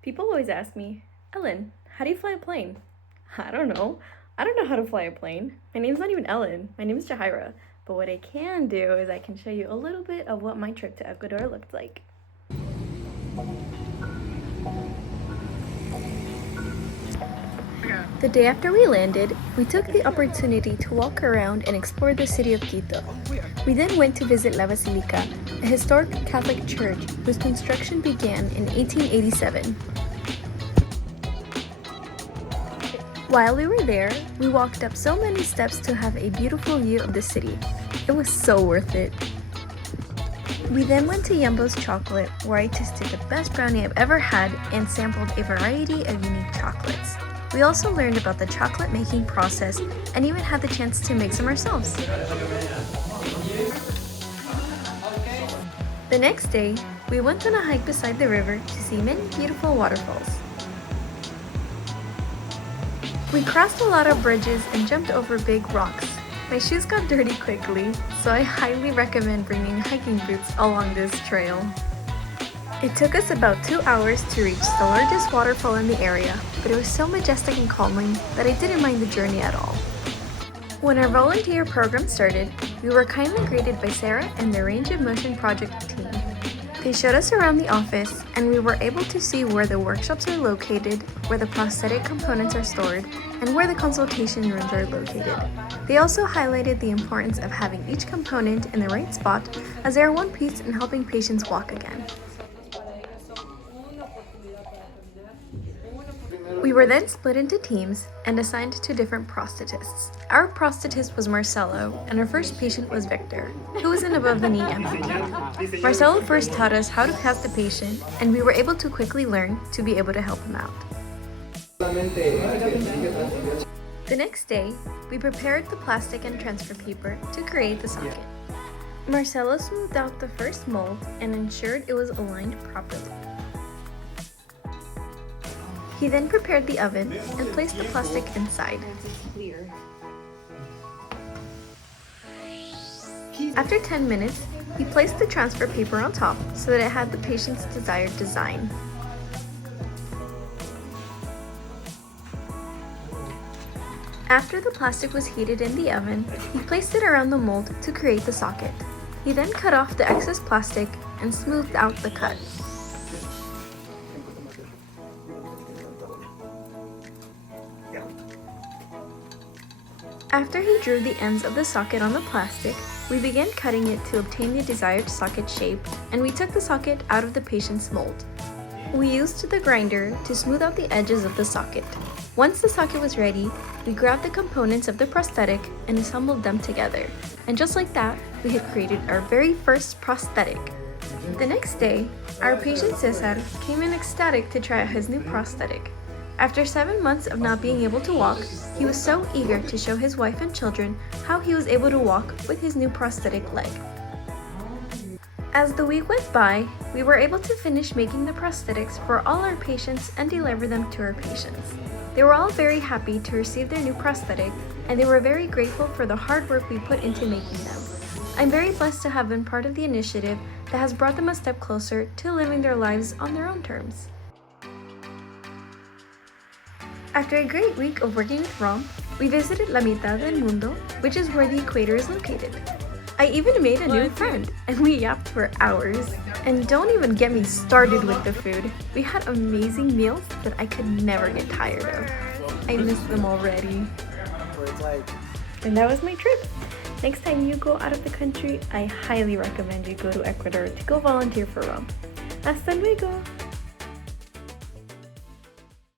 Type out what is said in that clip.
People always ask me, Ellen, how do you fly a plane? I don't know. I don't know how to fly a plane. My name's not even Ellen. My name is Jahira. But what I can do is I can show you a little bit of what my trip to Ecuador looked like. The day after we landed, we took the opportunity to walk around and explore the city of Quito. We then went to visit La Basilica, a historic Catholic church whose construction began in 1887. While we were there, we walked up so many steps to have a beautiful view of the city. It was so worth it. We then went to Yumbo's Chocolate, where I tasted the best brownie I've ever had and sampled a variety of unique chocolates. We also learned about the chocolate making process and even had the chance to make some ourselves. The next day, we went on a hike beside the river to see many beautiful waterfalls. We crossed a lot of bridges and jumped over big rocks. My shoes got dirty quickly, so I highly recommend bringing hiking boots along this trail. It took us about 2 hours to reach the largest waterfall in the area, but it was so majestic and calming that I didn't mind the journey at all. When our volunteer program started, we were kindly greeted by Sarah and the Range of Motion project team. They showed us around the office, and we were able to see where the workshops are located, where the prosthetic components are stored, and where the consultation rooms are located. They also highlighted the importance of having each component in the right spot, as they are one piece in helping patients walk again. We were then split into teams and assigned to different prosthetists. Our prosthetist was Marcelo, and our first patient was Victor, who was an above-the-knee amputee. Marcelo first taught us how to cast the patient, and we were able to quickly learn to be able to help him out. The next day, we prepared the plastic and transfer paper to create the socket. Marcelo smoothed out the first mold and ensured it was aligned properly. He then prepared the oven and placed the plastic inside. After 10 minutes, he placed the transfer paper on top so that it had the patient's desired design. After the plastic was heated in the oven, he placed it around the mold to create the socket. He then cut off the excess plastic and smoothed out the cut. After he drew the ends of the socket on the plastic, we began cutting it to obtain the desired socket shape, and we took the socket out of the patient's mold. We used the grinder to smooth out the edges of the socket. Once the socket was ready, we grabbed the components of the prosthetic and assembled them together. And just like that, we had created our very first prosthetic. The next day, our patient Cesar came in ecstatic to try out his new prosthetic. After 7 months of not being able to walk, he was so eager to show his wife and children how he was able to walk with his new prosthetic leg. As the week went by, we were able to finish making the prosthetics for all our patients and deliver them to our patients. They were all very happy to receive their new prosthetic, and they were very grateful for the hard work we put into making them. I'm very blessed to have been part of the initiative that has brought them a step closer to living their lives on their own terms. After a great week of working with ROM, we visited La Mitad del Mundo, which is where the equator is located. I even made a new friend, and we yapped for hours. And don't even get me started with the food. We had amazing meals that I could never get tired of. I miss them already. And that was my trip. Next time you go out of the country, I highly recommend you go to Ecuador to go volunteer for ROM. Hasta luego!